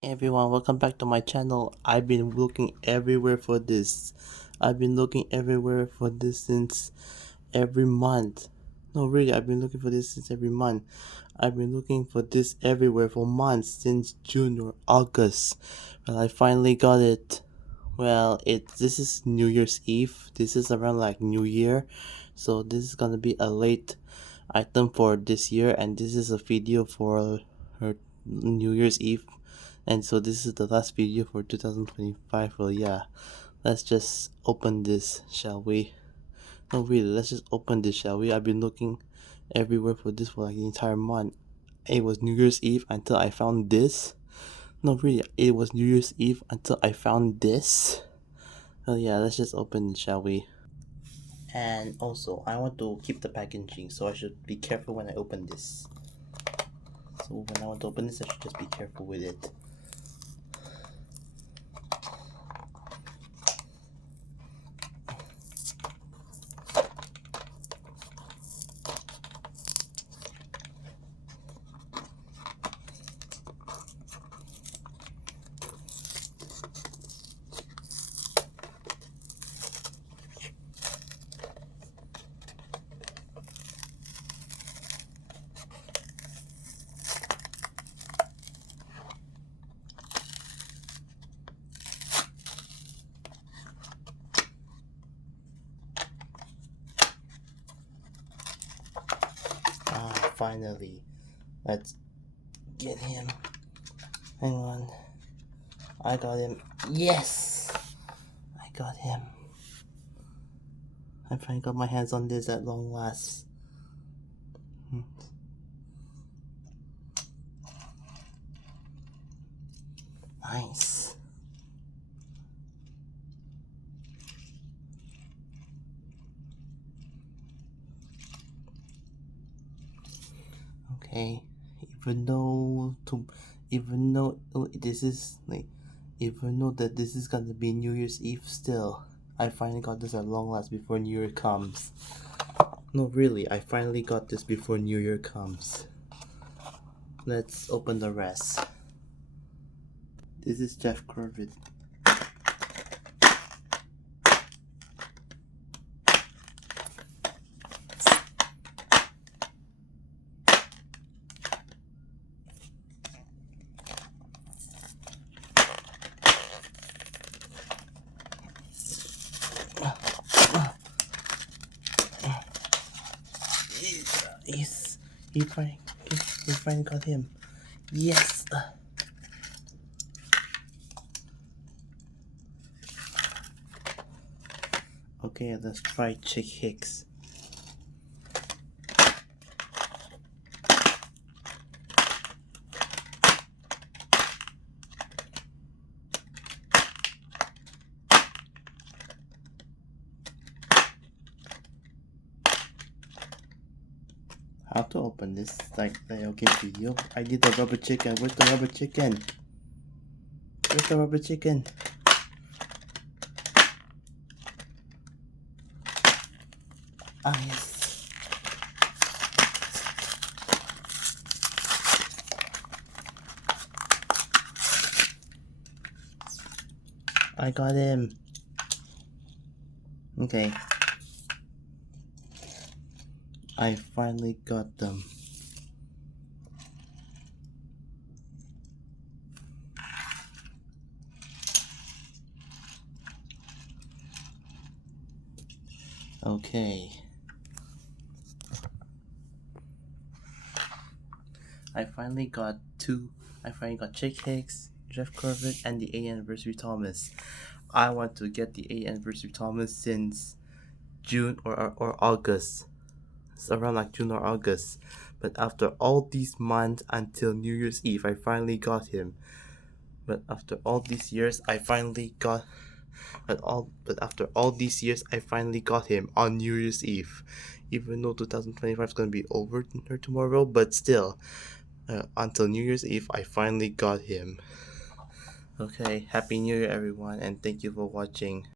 Hey everyone, welcome back to my channel. I've been looking everywhere for this. I've been looking everywhere for this since every month. No, really, I've been looking for this since every month. I've been looking for this everywhere for months since June or August. Well, I finally got it. Well, this is New Year's Eve. This is around like New Year. So this is gonna be a late item for this year, and this is a video for her New Year's Eve. And so this is the last video for 2025. Well, yeah, let's just open this, shall we? No, really, let's just open this, shall we? I've been looking everywhere for this for like the entire month. It was New Year's Eve until I found this. No, really, it was New Year's Eve until I found this. Well, yeah, let's just open it, shall we? And also, I want to keep the packaging, so I should be careful when I open this. So when I want to open this, I should just be careful with it. Finally, let's get him. Hang on. I got him. Yes! I got him. I finally got my hands on this at long last. Nice. Okay. Even though this is like, even though that this is gonna be New Year's Eve still, I finally got this at long last before New Year comes. No, really, I finally got this before New Year comes. Let's open the rest. This is Jeff Corbett. He finally got him. Yes. Okay, let's try Chick Hicks. How to open this like the okay video? I did the rubber chicken. Where's the rubber chicken? Where's the rubber chicken? Ah, yes. I got him. Okay. I finally got them. Okay. I finally got Chick Hicks, Jeff Corbett, and the 8th Anniversary Thomas. I want to get the 8th Anniversary Thomas since June or August. It's around like June or August. But after all these months until New Year's Eve, I finally got him. But after all these years, I finally got after all these years, I finally got him on New Year's Eve. Even though 2025 is gonna be over tomorrow, but still, until New Year's Eve, I finally got him. Okay, Happy New Year, everyone, and thank you for watching.